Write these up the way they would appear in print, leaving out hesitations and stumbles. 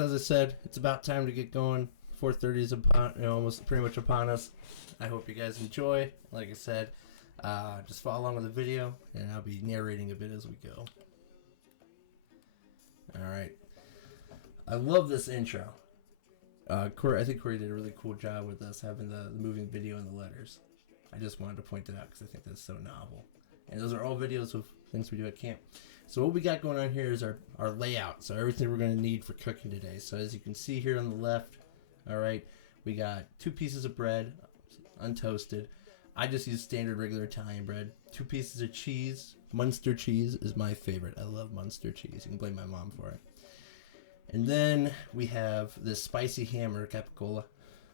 As I said, it's about time to get going. 4:30 is almost pretty much upon us. I hope you guys enjoy. Like I said, just follow along with the video, and I'll be narrating a bit as we go. All right. I love this intro. I think Corey did a really cool job with us having the moving video and the letters. I just wanted to point that out because I think that's so novel. And those are all videos of things we do at camp. So what we got going on here is our layout. So everything we're going to need for cooking today. So as you can see here on the left, all right, we got 2 pieces of bread, untoasted. I just use standard regular Italian bread. 2 pieces of cheese. Munster cheese is my favorite. I love Munster cheese. You can blame my mom for it. And then we have this spicy ham or capicola,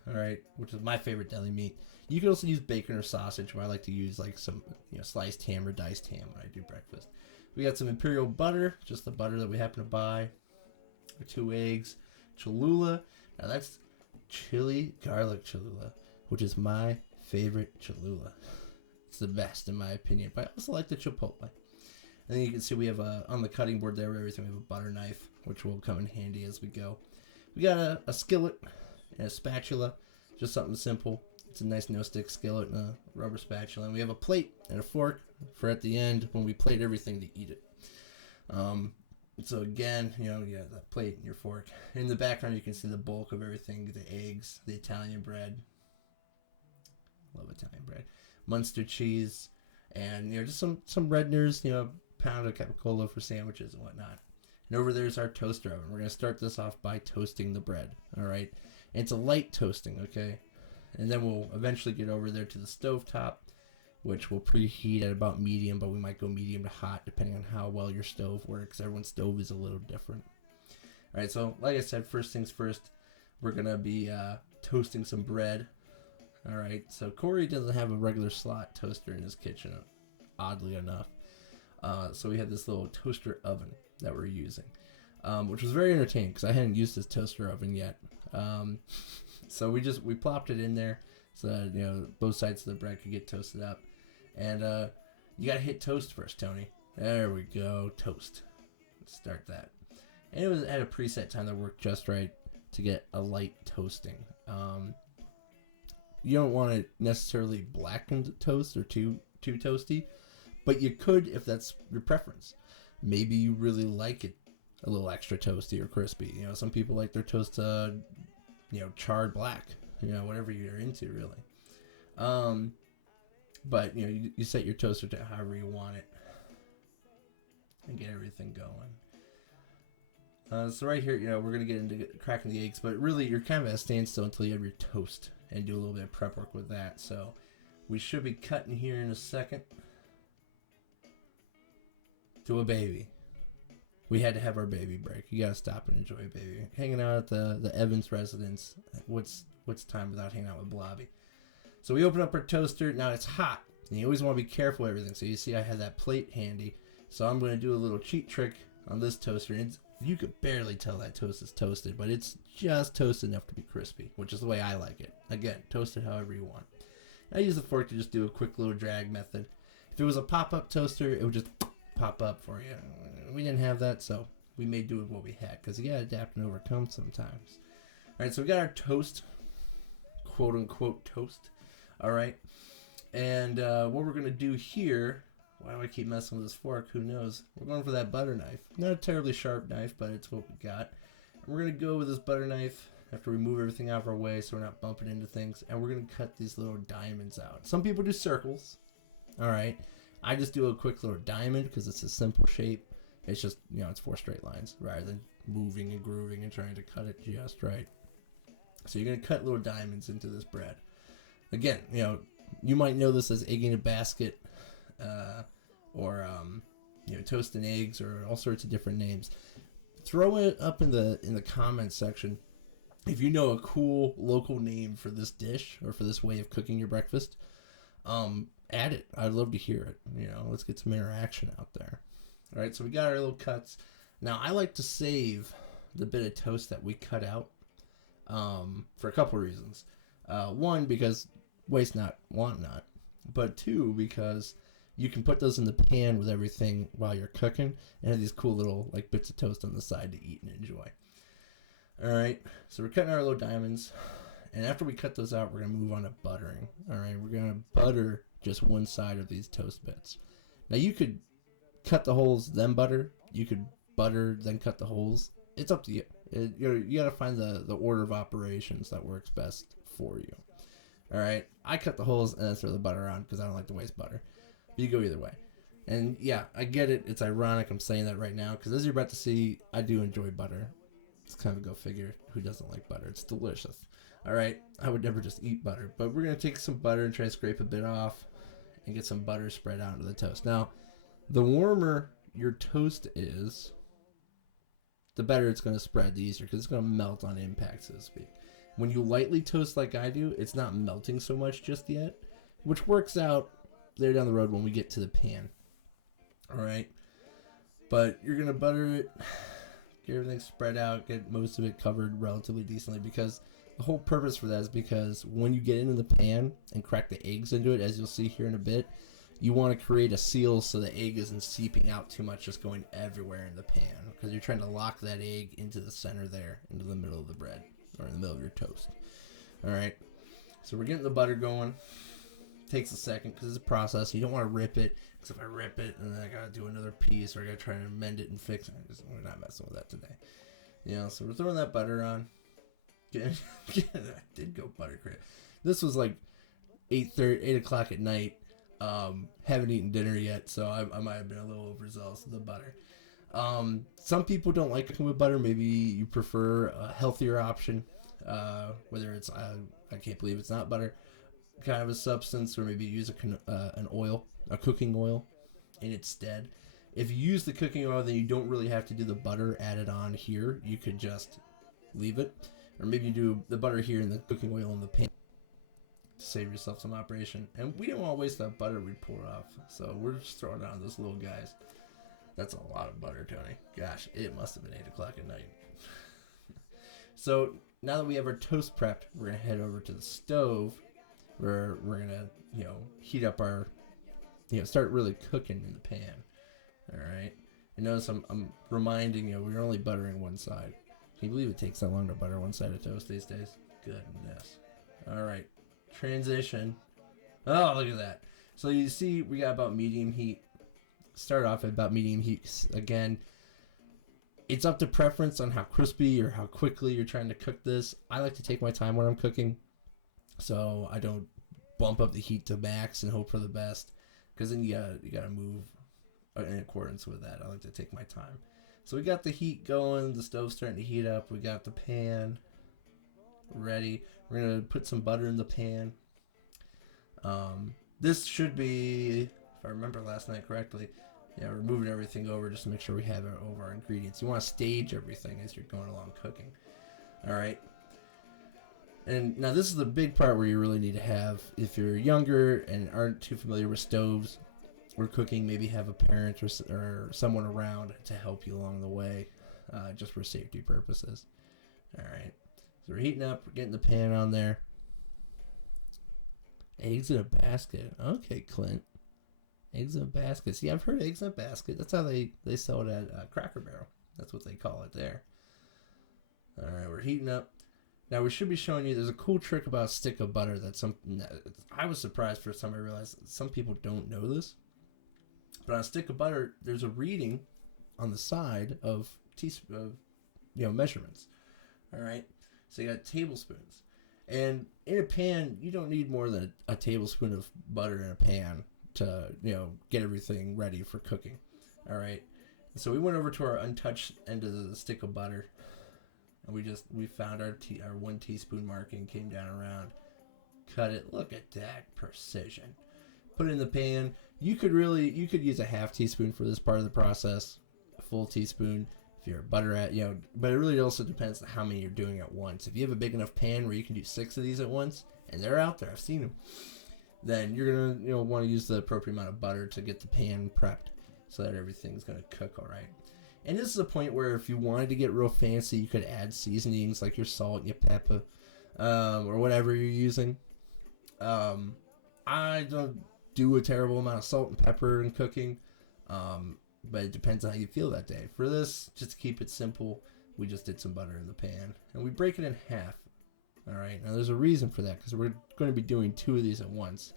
all right, which is my favorite deli meat. You can also use bacon or sausage, but I like to use like some sliced ham or diced ham when I do breakfast. We got some imperial butter, just the butter that we happen to buy. 2 eggs, Cholula. Now that's chili garlic Cholula, which is my favorite Cholula. It's the best in my opinion, but I also like the Chipotle. And then you can see we have on the cutting board there, everything. We have a butter knife, which will come in handy as we go. We got a skillet and a spatula, just something simple. It's a nice no-stick skillet and a rubber spatula. And we have a plate and a fork for at the end when we plate everything to eat it. So again, you got that plate and your fork. In the background, you can see the bulk of everything: the eggs, the Italian bread. Love Italian bread. Munster cheese, and just some Redners, pound of capicola for sandwiches and whatnot. And over there's our toaster oven. We're going to start this off by toasting the bread, all right? And it's a light toasting, okay? And then we'll eventually get over there to the stovetop, which will preheat at about medium, but we might go medium to hot depending on how well your stove works. Everyone's stove is a little different. All right, so like I said, first things first, we're going to be toasting some bread. All right, so Corey doesn't have a regular slot toaster in his kitchen, oddly enough. So we have this little toaster oven that we're using, which was very entertaining because I hadn't used this toaster oven yet. So we plopped it in there so that both sides of the bread could get toasted up. And you gotta hit toast first, Tony. There we go, toast. Let's start that. And it was at a preset time that worked just right to get a light toasting. You don't want it necessarily blackened toast or too toasty, but you could if that's your preference. Maybe you really like it a little extra toasty or crispy. Some people like their toast charred black, whatever you're into really. But you set your toaster to however you want it and get everything going. So right here, we're gonna get into cracking the eggs, but really you're kind of at a standstill until you have your toast and do a little bit of prep work with that. So we should be cutting here in a second. To a baby. We had to have our baby break. You gotta stop and enjoy a baby. Hanging out at the Evans residence. What's time without hanging out with Blobby? So we open up our toaster. Now it's hot. And you always want to be careful with everything. So you see I have that plate handy. So I'm going to do a little cheat trick on this toaster. And you could barely tell that toast is toasted, but it's just toasted enough to be crispy, which is the way I like it. Again, toast it however you want. I use the fork to just do a quick little drag method. If it was a pop-up toaster, it would just pop up for you. We didn't have that, so we made do with what we had, because you gotta adapt and overcome sometimes. All right, so we got our toast, quote unquote toast. All right, and what we're gonna do here, why do I keep messing with this fork? Who knows? We're going for that butter knife. Not a terribly sharp knife, but it's what we got. And we're gonna go with this butter knife after we move everything out of our way so we're not bumping into things, and we're gonna cut these little diamonds out. Some people do circles. All right. I just do a quick little diamond because it's a simple shape. It's just, it's 4 straight lines rather than moving and grooving and trying to cut it just right. So you're going to cut little diamonds into this bread. Again, you might know this as egg in a basket or toasting eggs or all sorts of different names. Throw it up in the comments section if you know a cool local name for this dish or for this way of cooking your breakfast. Add it. I'd love to hear it. Let's get some interaction out there. All right, so we got our little cuts. Now, I like to save the bit of toast that we cut out for a couple reasons. One, because waste not, want not. But 2, because you can put those in the pan with everything while you're cooking and have these cool little bits of toast on the side to eat and enjoy. All right, so we're cutting our little diamonds, and after we cut those out, we're gonna move on to buttering. All right, we're gonna butter just one side of these toast bits. Now you could cut the holes then butter. You could butter then cut the holes. It's up to you. You gotta find the order of operations that works best for you. All right, I cut the holes and then throw the butter on because I don't like to waste butter. But you go either way. And yeah, I get it. It's ironic I'm saying that right now because as you're about to see, I do enjoy butter. It's kind of a go figure. Who doesn't like butter? It's delicious. All right, I would never just eat butter, but we're gonna take some butter and try to scrape a bit off and get some butter spread out into the toast. Now, the warmer your toast is, the better it's going to spread, the easier, because it's going to melt on impact, so to speak. When you lightly toast like I do, it's not melting so much just yet, which works out later down the road when we get to the pan. All right, but you're going to butter it, get everything spread out, get most of it covered relatively decently, because the whole purpose for that is because when you get into the pan and crack the eggs into it, as you'll see here in a bit, you want to create a seal so the egg isn't seeping out too much, just going everywhere in the pan, because you're trying to lock that egg into the center there, into the middle of the bread, or in the middle of your toast. All right, so we're getting the butter going. Takes a second because it's a process. You don't want to rip it, because if I rip it and then I gotta do another piece, or I gotta try and mend it and fix it, we're not messing with that today. You know, so we're throwing that butter on. I did go butter crazy. This was like 8 o'clock at night. Haven't eaten dinner yet, so I might have been a little overzealous with the butter. Some people don't like cooking with butter. Maybe you prefer a healthier option, whether it's I can't believe it's not butter, kind of a substance, or maybe you use an oil, a cooking oil, in its stead. If you use the cooking oil, then you don't really have to do the butter added on here. You could just leave it, or maybe you do the butter here and the cooking oil in the pan. Save yourself some operation. And we didn't want to waste that butter we pour off, so we're just throwing it on those little guys. That's a lot of butter, Tony. Gosh, it must have been 8 o'clock at night. So now that we have our toast prepped, we're gonna head over to the stove where we're gonna heat up our start really cooking in the pan. All right, and notice I'm reminding you we're only buttering one side. Can you believe it takes that long to butter one side of toast these days? Goodness. All right. Transition. Oh, look at that. So you see we got about medium heat. Start off at about medium heat. Again, it's up to preference on how crispy or how quickly you're trying to cook this. I like to take my time when I'm cooking, so I don't bump up the heat to max and hope for the best, because then you gotta move in accordance with that. I like to take my time. So we got the heat going, the stove's starting to heat up, we got the pan ready. We're going to put some butter in the pan. This should be, if I remember last night correctly, we're moving everything over just to make sure we have over our ingredients. You want to stage everything as you're going along cooking. All right. And now this is the big part where you really need to have, if you're younger and aren't too familiar with stoves or cooking, maybe have a parent or someone around to help you along the way, just for safety purposes. All right. So we're heating up, we're getting the pan on there. Eggs in a basket. Okay, Clint. Eggs in a basket. See, I've heard eggs in a basket. That's how they sell it at Cracker Barrel. That's what they call it there. All right, we're heating up. Now, we should be showing you, there's a cool trick about a stick of butter that I was surprised first time I realized some people don't know this. But on a stick of butter, there's a reading on the side of measurements. All right. So you got tablespoons. And in a pan, you don't need more than a tablespoon of butter in a pan to, get everything ready for cooking. All right. So we went over to our untouched end of the stick of butter, and we found our 1 teaspoon marking, came down around, cut it. Look at that precision. Put it in the pan. You could use a half teaspoon for this part of the process, a full teaspoon if you're butter but it really also depends on how many you're doing at once. If you have a big enough pan where you can do 6 of these at once, and they're out there, I've seen them, then you're gonna want to use the appropriate amount of butter to get the pan prepped so that everything's gonna cook all right. And this is a point where if you wanted to get real fancy, you could add seasonings like your salt and your pepper, or whatever you're using. I don't do a terrible amount of salt and pepper in cooking, but it depends on how you feel that day. For this, just to keep it simple, we just did some butter in the pan. And we break it in half. All right. Now, there's a reason for that because we're going to be doing 2 of these at once.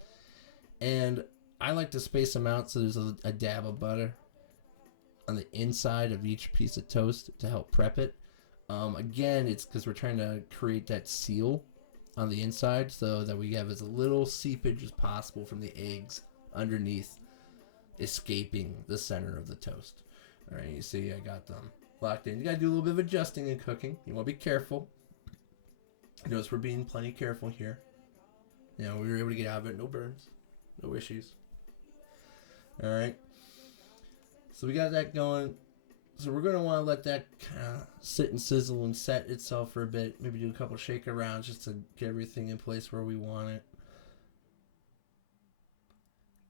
And I like to space them out so there's a dab of butter on the inside of each piece of toast to help prep it. Again, it's because we're trying to create that seal on the inside so that we have as little seepage as possible from the eggs underneath escaping the center of the toast. All right, you see I got them locked in. You got to do a little bit of adjusting in cooking. You want to be careful. Notice we're being plenty careful here. You know, we were able to get out of it. No burns. No issues. All right. So we got that going. So we're going to want to let that kind of sit and sizzle and set itself for a bit. Maybe do a couple shake arounds just to get everything in place where we want it.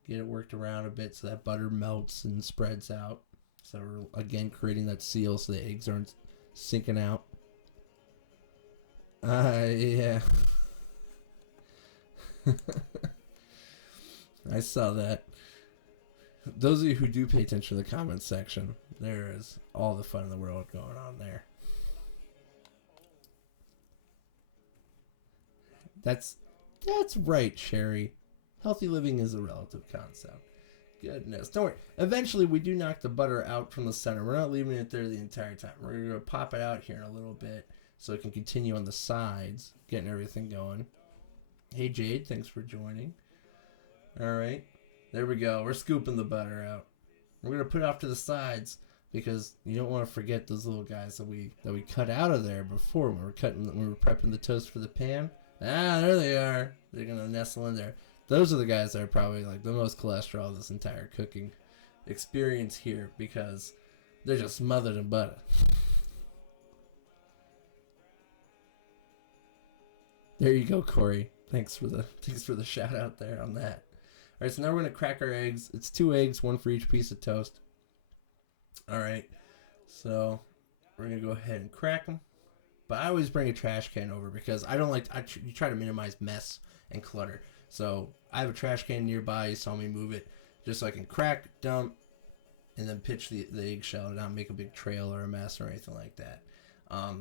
Get it worked around a bit so that butter melts and spreads out. So we're, again, creating that seal so the eggs aren't sinking out. Yeah. I saw that. Those of you who do pay attention to the comments section, there is all the fun in the world going on there. That's right, Sherry. Healthy living is a relative concept. Goodness. Don't worry. Eventually, we do knock the butter out from the center. We're not leaving it there the entire time. We're going to pop it out here in a little bit so it can continue on the sides, getting everything going. Hey, Jade. Thanks for joining. All right. There we go. We're scooping the butter out. We're going to put it off to the sides because you don't want to forget those little guys that we cut out of there before when we were prepping the toast for the pan. Ah, there they are. They're going to nestle in there. Those are the guys that are probably like the most cholesterol of this entire cooking experience here because they're just smothered in butter. There you go, Corey. Thanks for the shout out there on that. All right, so now we're going to crack our eggs. It's 2 eggs, 1 for each piece of toast. All right, so we're going to go ahead and crack them. But I always bring a trash can over because I don't like you try to minimize mess and clutter. So I have a trash can nearby. You saw me move it just so I can crack, dump, and then pitch the eggshell and not make a big trail or a mess or anything like that.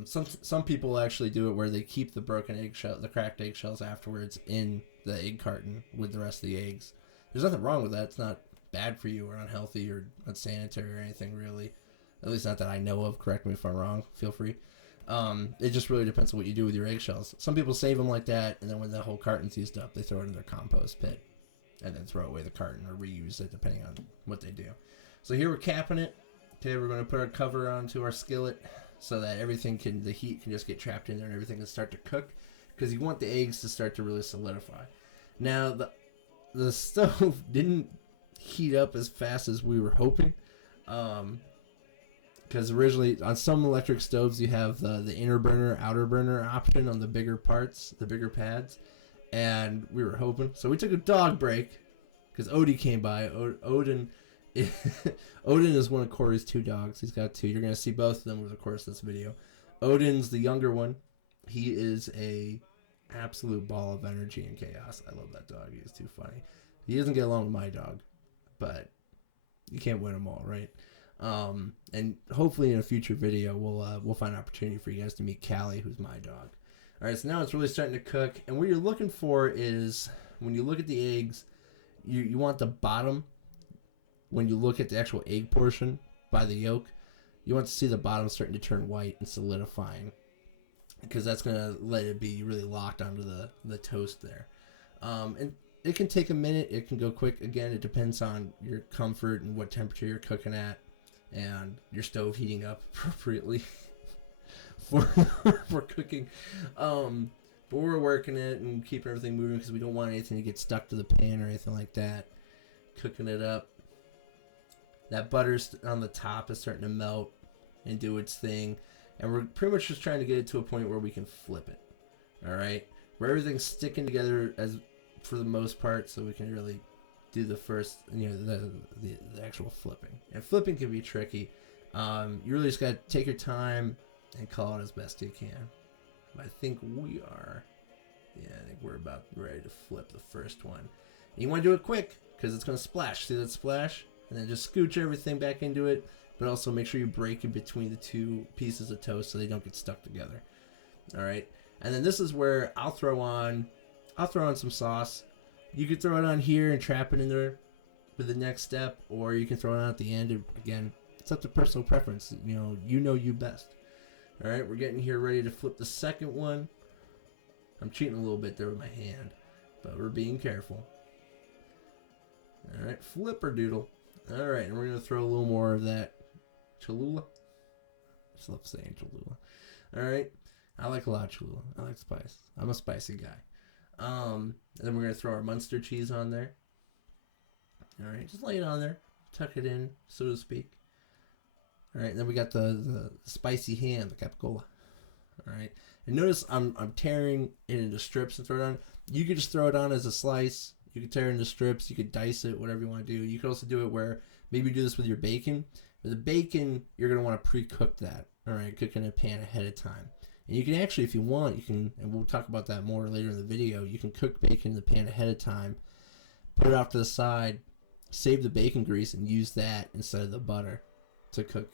Some people actually do it where they keep the broken eggshell, the cracked eggshells afterwards in the egg carton with the rest of the eggs. There's nothing wrong with that. It's not bad for you or unhealthy or unsanitary or anything really. At least not that I know of. Correct me if I'm wrong. Feel free. It just really depends on what you do with your eggshells. Some people save them like that, and then when the whole carton's used up, they throw it in their compost pit and then throw away the carton or reuse it depending on what they do. So here we're capping it. Okay, we're going to put our cover onto our skillet so that the heat can just get trapped in there and everything can start to cook because you want the eggs to start to really solidify. Now, the stove didn't heat up as fast as we were hoping. Because originally on some electric stoves you have the inner burner, outer burner option on the bigger parts, the bigger pads, and we were hoping. So we took a dog break because Odie came by. Odin is one of Corey's 2 dogs. He's got 2. You're gonna see both of them over the course of this video. Odin's the younger one. He is a absolute ball of energy and chaos. I love that dog. He is too funny. He doesn't get along with my dog, but you can't win them all, right? And hopefully in a future video, we'll find an opportunity for you guys to meet Callie, who's my dog. All right, so now it's really starting to cook. And what you're looking for is when you look at the eggs, you want the bottom, when you look at the actual egg portion by the yolk, you want to see the bottom starting to turn white and solidifying because that's going to let it be really locked onto the toast there. And it can take a minute. It can go quick. Again, it depends on your comfort and what temperature you're cooking at and your stove heating up appropriately for cooking. But we're working it and keeping everything moving because we don't want anything to get stuck to the pan or anything like that. Cooking it up. That butter on the top is starting to melt and do its thing. And we're pretty much just trying to get it to a point where we can flip it. All right? Where everything's sticking together for the most part so we can really do the first, the actual flipping. And flipping can be tricky. You really just got to take your time and call it as best you can. But I think we are. Yeah, I think we're about ready to flip the first one. And you want to do it quick because it's going to splash. See that splash? And then just scooch everything back into it. but also make sure you break in between the two pieces of toast so they don't get stuck together. All right, and then this is where I'll throw on some sauce. You could throw it on here and trap it in there for the next step, or you can throw it on at the end. And again, it's up to personal preference. You know you best. All right, we're getting here ready to flip the second one. I'm cheating a little bit there with my hand, but we're being careful. All right, flipperdoodle. All right, and we're going to throw a little more of that Cholula. I just love saying Cholula. All right, I like a lot of Cholula. I like spice. I'm a spicy guy. And then we're going to throw our Munster cheese on there. All right, just lay it on there. Tuck it in, so to speak. All right, and then we got the spicy ham, the capicola. All right, and notice I'm tearing it into strips and throw it on. You could just throw it on as a slice. You could tear it into strips. You could dice it, whatever you want to do. You could also do it where maybe you do this with your bacon. With the bacon, you're going to want to pre-cook that. All right, cook in a pan ahead of time. And you can actually, if you want, you can, and we'll talk about that more later in the video, you can cook bacon in the pan ahead of time, put it off to the side, save the bacon grease, and use that instead of the butter to cook,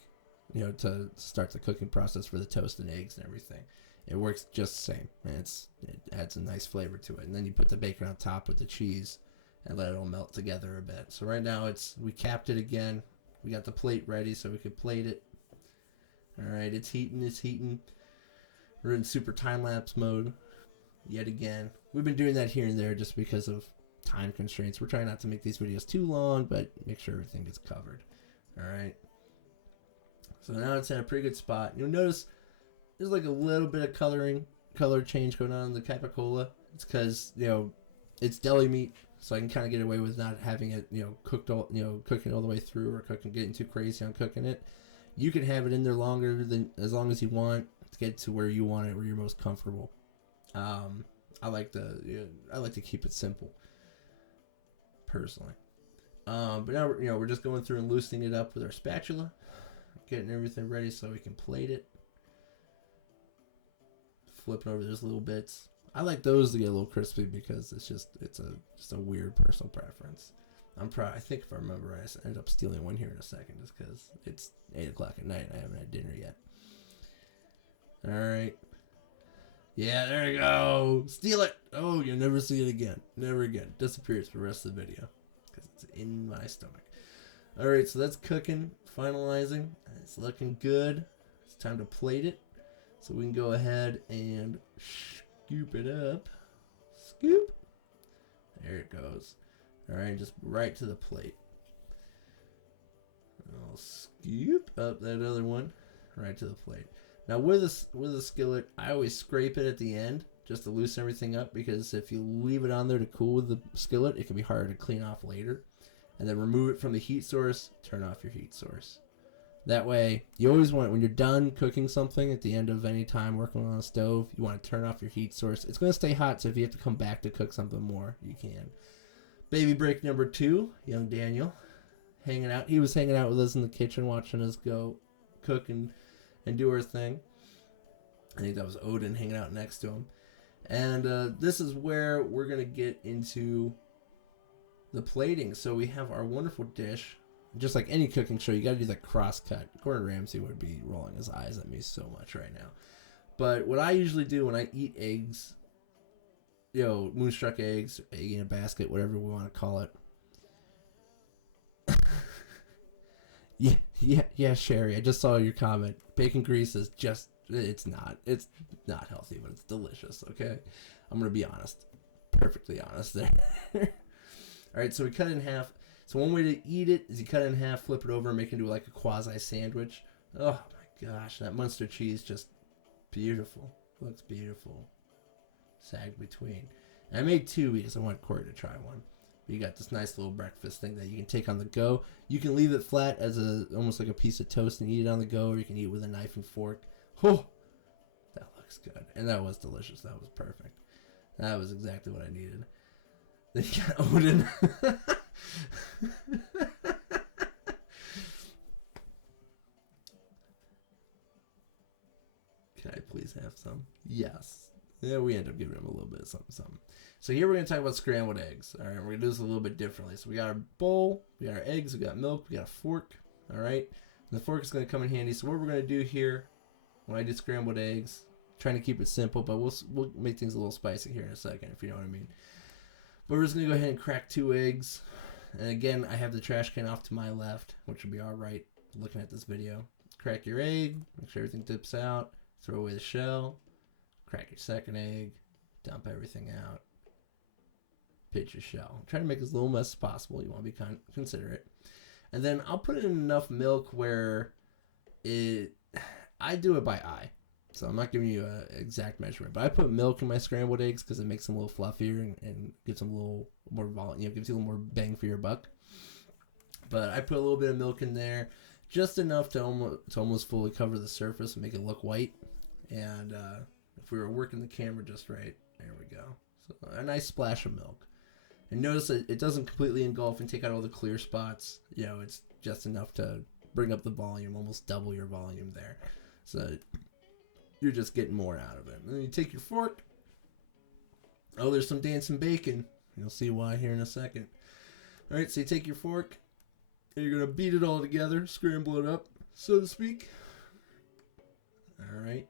to start the cooking process for the toast and eggs and everything. It works just the same, and it adds a nice flavor to it. And then you put the bacon on top with the cheese and let it all melt together a bit. So right now we capped it again. We got the plate ready so we could plate it. All right, it's heating. We're in super time-lapse mode yet again. We've been doing that here and there just because of time constraints. We're trying not to make these videos too long, but make sure everything gets covered. All right. So now it's in a pretty good spot. You'll notice there's like a little bit of color change going on in the capicola. It's because, it's deli meat, so I can kind of get away with not having it, cooking all the way through or getting too crazy on cooking it. You can have it in there as long as you want to get to where you want it, where you're most comfortable. I like to keep it simple, personally. But now we're just going through and loosening it up with our spatula, getting everything ready so we can plate it. Flipping over those little bits. I like those to get a little crispy because it's just a weird personal preference. I think if I remember right, I ended up stealing one here in a second just because it's 8 o'clock at night and I haven't had dinner yet. All right. Yeah, there you go. Steal it. Oh, you'll never see it again. Never again. Disappears for the rest of the video because it's in my stomach. All right, so that's cooking, finalizing. It's looking good. It's time to plate it. So we can go ahead and scoop it up. Scoop. There it goes. All right, just right to the plate. I'll scoop up that other one right to the plate. Now with a skillet, I always scrape it at the end just to loosen everything up because if you leave it on there to cool with the skillet, it can be harder to clean off later. And then remove it from the heat source, turn off your heat source. That way, you always want, when you're done cooking something at the end of any time working on a stove, you want to turn off your heat source. It's going to stay hot, so if you have to come back to cook something more, you can. Baby break number 2, young Daniel, hanging out. He was hanging out with us in the kitchen watching us go cook and do our thing. I think that was Odin hanging out next to him. And this is where we're going to get into the plating. So we have our wonderful dish. Just like any cooking show, you got to do that cross cut. Gordon Ramsay would be rolling his eyes at me so much right now. But what I usually do when I eat eggs, Moonstruck eggs, egg in a basket, whatever we want to call it. yeah, Sherry, I just saw your comment. Bacon grease is it's not healthy, but it's delicious, okay? I'm going to be honest. Perfectly honest there. All right, so we cut it in half. So one way to eat it is you cut it in half, flip it over, and make it into like a quasi sandwich. Oh my gosh, that Munster cheese just beautiful. Looks beautiful. Sagged between. And I made 2 because I want Corey to try one. But you got this nice little breakfast thing that you can take on the go. You can leave it flat as almost like a piece of toast and eat it on the go, or you can eat it with a knife and fork. Oh, that looks good. And that was delicious. That was perfect. That was exactly what I needed. Then you got Odin. Can I please have some? Yes. Yeah, we end up giving him a little bit of something. So here we're going to talk about scrambled eggs. All right, we're going to do this a little bit differently. So we got our bowl, we got our eggs, we got milk, we got a fork. All right. The fork is going to come in handy. So what we're going to do here, when I do scrambled eggs, trying to keep it simple, but we'll make things a little spicy here in a second, if you know what I mean. But we're just going to go ahead and crack 2 eggs. And again, I have the trash can off to my left, which will be all right looking at this video. Crack your egg, make sure everything dips out, throw away the shell, crack your second egg, dump everything out, pitch your shell. Try to make as little mess as possible. You want to be considerate. And then I'll put in enough milk where I do it by eye. So I'm not giving you an exact measurement, but I put milk in my scrambled eggs because it makes them a little fluffier and gives them a little more volume, gives you a little more bang for your buck. But I put a little bit of milk in there, just enough to almost fully cover the surface and make it look white. And if we were working the camera just right, there we go. So a nice splash of milk. And notice that it doesn't completely engulf and take out all the clear spots. It's just enough to bring up the volume, almost double your volume there. So you're just getting more out of it. And then you take your fork. Oh, there's some dancing bacon. You'll see why here in a second. All right, so you take your fork, and you're going to beat it all together, scramble it up, so to speak. All right.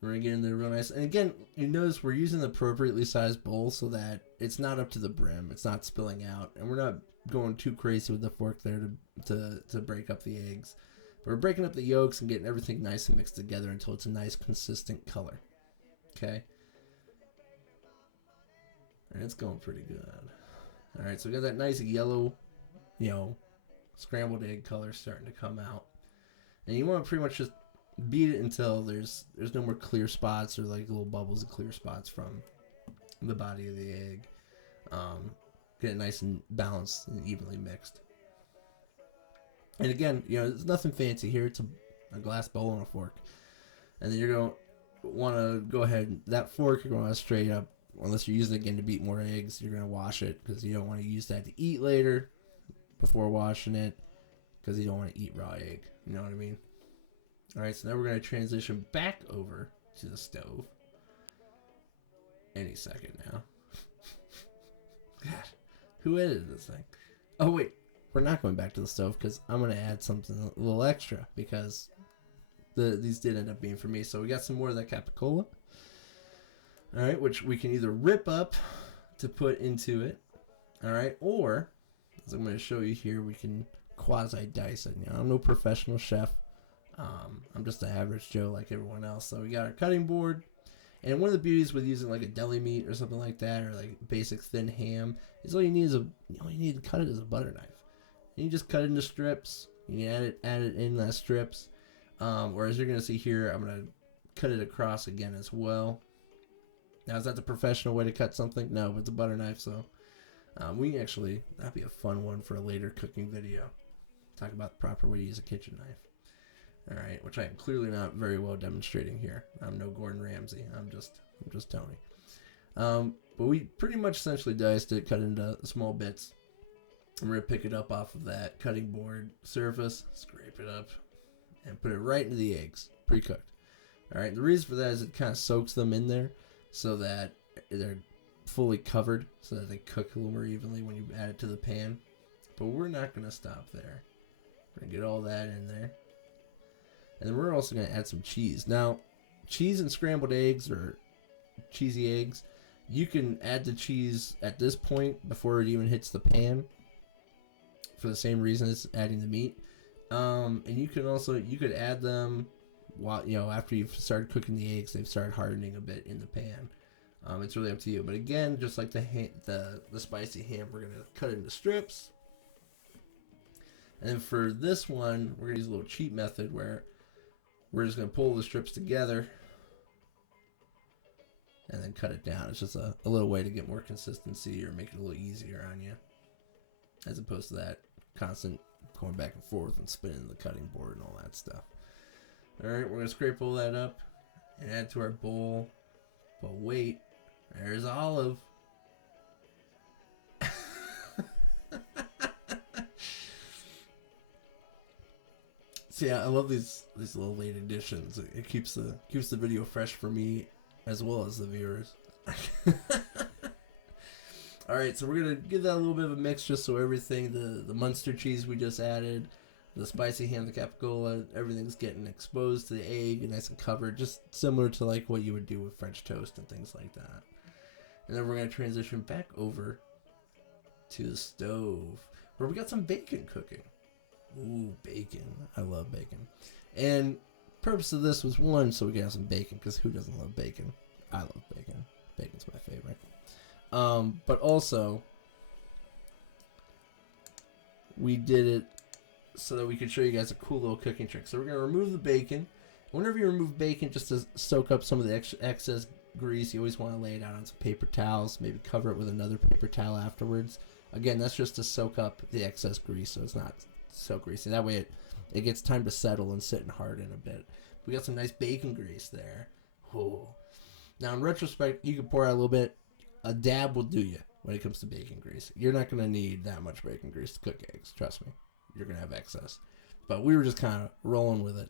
We're going to get in there real nice. And again, you notice we're using the appropriately sized bowl so that it's not up to the brim. It's not spilling out. And we're not going too crazy with the fork there to break up the eggs. But we're breaking up the yolks and getting everything nice and mixed together until it's a nice consistent color. Okay? And it's going pretty good. All right, so we got that nice yellow, scrambled egg color starting to come out. And you want to pretty much just beat it until there's no more clear spots or like little bubbles of clear spots from the body of the egg. Get it nice and balanced and evenly mixed. And again, there's nothing fancy here. It's a glass bowl and a fork. And then you're going to want to go ahead, that fork you're going to want to straight up, unless you're using it again to beat more eggs, you're going to wash it because you don't want to use that to eat later before washing it because you don't want to eat raw egg. You know what I mean? All right, so now we're going to transition back over to the stove. Any second now. God, who edited this thing? Oh, wait. We're not going back to the stove because I'm going to add something a little extra because these did end up being for me. So we got some more of that capicola. All right, which we can either rip up to put into it. All right, or, as I'm going to show you here, we can quasi-dice it. I'm no professional chef. I'm just an average Joe like everyone else. So we got our cutting board. And one of the beauties with using like a deli meat or something like that, or like basic thin ham, is all you need to cut it is a butter knife. And you just cut it into strips. You can add it in as strips. Or as you're going to see here, I'm going to cut it across again as well. Now, is that the professional way to cut something? No, but it's a butter knife, so that'd be a fun one for a later cooking video. Talk about the proper way to use a kitchen knife. All right, which I am clearly not very well demonstrating here. I'm no Gordon Ramsay. I'm just Tony. But we pretty much essentially diced it, cut it into small bits. And we're going to pick it up off of that cutting board surface, scrape it up, and put it right into the eggs, pre-cooked. All right, the reason for that is it kind of soaks them in there so that they're fully covered so that they cook a little more evenly when you add it to the pan. But we're not going to stop there. We're going to get all that in there. And then we're also going to add some cheese. Now, cheese and scrambled eggs or cheesy eggs, you can add the cheese at this point before it even hits the pan for the same reason as adding the meat. And you could add them while, after you've started cooking the eggs, they've started hardening a bit in the pan. It's really up to you. But again, just like the spicy ham, we're going to cut it into strips. And then for this one, we're going to use a little cheat method where we're just going to pull the strips together and then cut it down. It's just a little way to get more consistency or make it a little easier on you, as opposed to that constant going back and forth and spinning the cutting board and all that stuff. All right, we're going to scrape all that up and add to our bowl. But wait, there's Olive. So yeah, I love these little late additions. It keeps the video fresh for me as well as the viewers. All right, so we're gonna give that a little bit of a mix just so everything, the Munster cheese we just added, the spicy ham, the capicola, everything's getting exposed to the egg and nice and covered, just similar to like what you would do with French toast and things like that. And then we're going to transition back over to the stove where we got some bacon cooking. Ooh, bacon. I love bacon. And purpose of this was one, so we could have some bacon, because who doesn't love bacon? I love bacon. Bacon's my favorite. But also, we did it so that we could show you guys a cool little cooking trick. So we're going to remove the bacon. Whenever you remove bacon, just to soak up some of the excess grease, you always want to lay it out on some paper towels, maybe cover it with another paper towel afterwards. Again, that's just to soak up the excess grease so it's not so greasy. That way it gets time to settle and sit and harden a bit. We got some nice bacon grease there. Ooh. Now, in retrospect, you can pour out a little bit. A dab will do you when it comes to bacon grease. You're not going to need that much bacon grease to cook eggs. Trust me. You're going to have excess. But we were just kind of rolling with it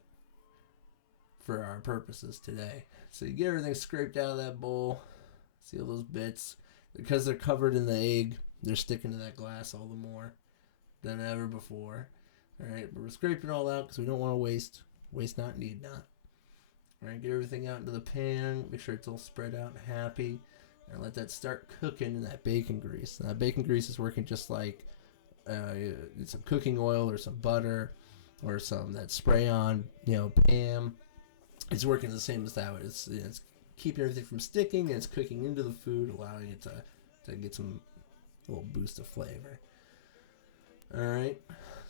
for our purposes today. So you get everything scraped out of that bowl. See all those bits? Because they're covered in the egg, they're sticking to that glass all the more than ever before. Alright, but we're scraping it all out because we don't want to waste. Waste not, need not. Alright, get everything out into the pan. Make sure it's all spread out and happy. And let that start cooking in that bacon grease. And that bacon grease is working just like some cooking oil or some butter or some that spray on, Pam. It's working the same as that. It's keeping everything from sticking, and it's cooking into the food, allowing it to get some little boost of flavor. Alright,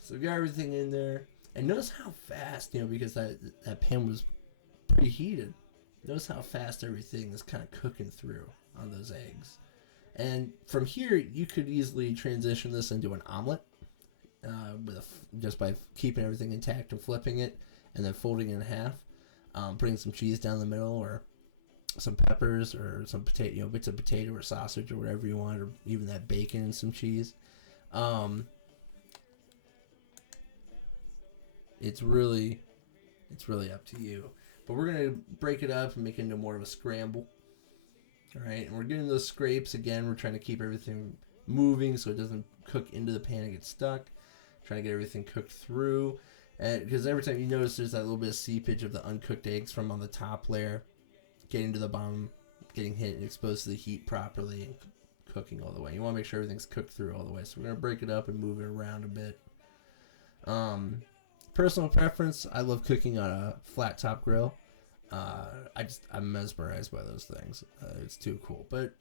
so we got everything in there. And notice how fast, because that pan was preheated. Notice how fast everything is kind of cooking through on those eggs. And from here, you could easily transition this into an omelet just by keeping everything intact and flipping it and then folding it in half. Putting some cheese down the middle or some peppers or some potato, bits of potato or sausage or whatever you want, or even that bacon and some cheese. It's really up to you. But we're going to break it up and make it into more of a scramble. Alright, and we're getting those scrapes again. We're trying to keep everything moving so it doesn't cook into the pan and get stuck. Trying to get everything cooked through. Because every time you notice there's that little bit of seepage of the uncooked eggs from on the top layer getting to the bottom, getting hit and exposed to the heat properly and cooking all the way. You want to make sure everything's cooked through all the way. So we're going to break it up and move it around a bit. Personal preference, I love cooking on a flat top grill. I'm mesmerized by those things. It's too cool. But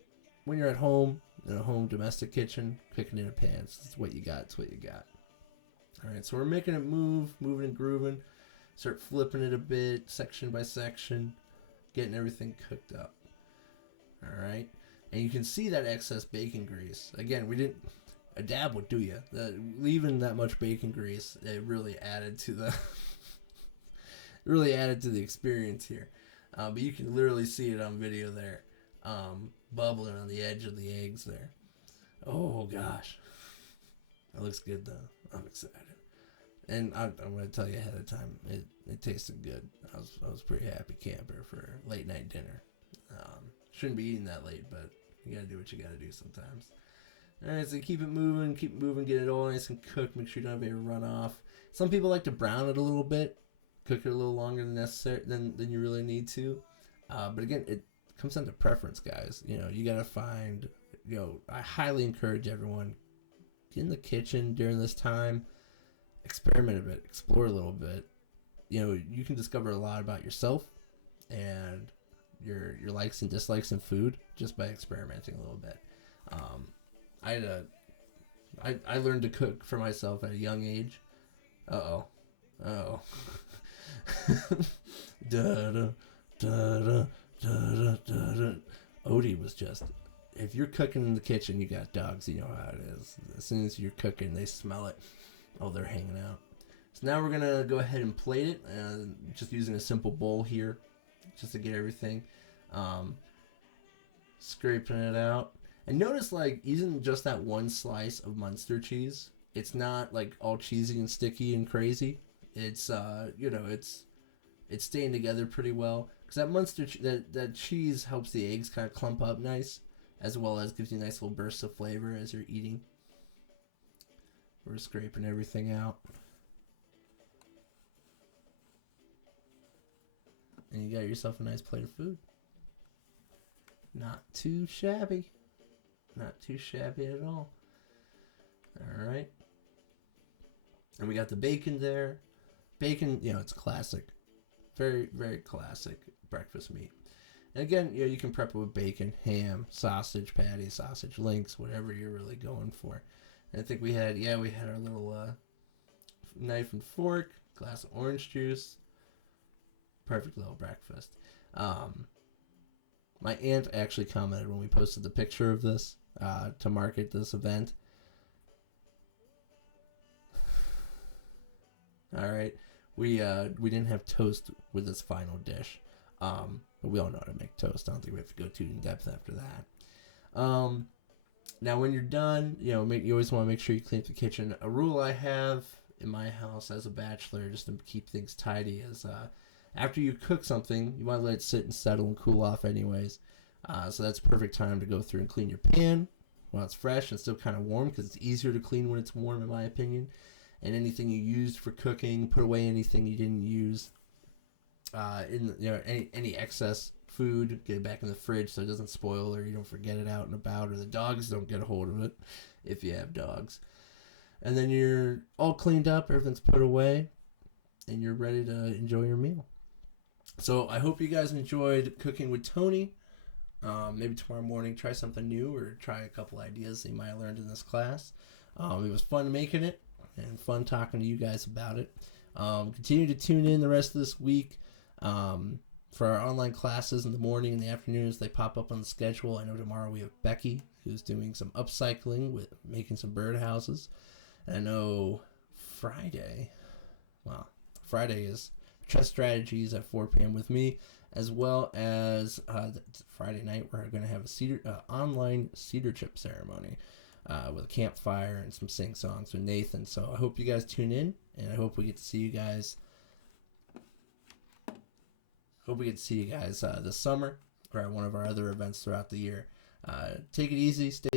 when you're at home, in a home domestic kitchen, cooking in a pan, it's what you got. It's what you got. Alright, so we're making it moving and grooving. Start flipping it a bit, section by section, getting everything cooked up. Alright, and you can see that excess bacon grease. Again, a dab would do you. Leaving that much bacon grease, it really added to the experience here. But you can literally see it on video there, bubbling on the edge of the eggs there. Oh gosh, that looks good though. I'm excited. And I'm going to tell you ahead of time, it tasted good. I was pretty happy camper for late night dinner. Shouldn't be eating that late, but you got to do what you got to do sometimes. Alright, so keep it moving, get it all nice and cooked. Make sure you don't have any runoff. Some people like to brown it a little bit, cook it a little longer than necessary than you really need to. But again, it comes down to preference, guys. You got to find, I highly encourage everyone, get in the kitchen during this time, experiment a bit, explore a little bit. You can discover a lot about yourself and your likes and dislikes in food just by experimenting a little bit. I learned to cook for myself at a young age. Uh-oh. Odie was just, if you're cooking in the kitchen, you got dogs, you know how it is. As soon as you're cooking, they smell it. Oh, they're hanging out. So now we're going to go ahead and plate it, just using a simple bowl here, just to get everything. Scraping it out. And notice, using just that one slice of Munster cheese, it's not, all cheesy and sticky and crazy. It's, it's staying together pretty well. Because that Munster, that cheese helps the eggs kind of clump up nice, as well as gives you a nice little burst of flavor as you're eating. We're scraping everything out. and you got yourself a nice plate of food. Not too shabby. Not too shabby at all. All right. And we got the bacon there. Bacon, it's classic. Very, very classic breakfast meat. And again, you can prep it with bacon, ham, sausage patties, sausage links, whatever you're really going for. And I think we had our little knife and fork, glass of orange juice. Perfect little breakfast. My aunt actually commented when we posted the picture of this to market this event. All right, we didn't have toast with this final dish, but we all know how to make toast. I don't think we have to go too in depth after that. Now, when you're done, you always want to make sure you clean up the kitchen. A rule I have in my house as a bachelor, just to keep things tidy, is after you cook something, you want to let it sit and settle and cool off anyways. So that's perfect time to go through and clean your pan while it's fresh and still kind of warm, because it's easier to clean when it's warm, in my opinion. And anything you used for cooking, put away anything you didn't use. Any excess food, get it back in the fridge so it doesn't spoil or you don't forget it out and about, or the dogs don't get a hold of it if you have dogs. And then you're all cleaned up, everything's put away, and you're ready to enjoy your meal. So I hope you guys enjoyed cooking with Tony. Maybe tomorrow morning try something new, or try a couple ideas that you might have learned in this class. It was fun making it and fun talking to you guys about it. Continue to tune in the rest of this week for our online classes in the morning and the afternoons. They pop up on the schedule. I know tomorrow we have Becky, who's doing some upcycling with making some birdhouses. And I know Friday is chess strategies at 4 p.m. with me, as well as Friday night we're going to have a online cedar chip ceremony with a campfire and some sing-songs with Nathan. So I hope you guys tune in, and I hope we get to see you guys. This summer or at one of our other events throughout the year. Take it easy, stay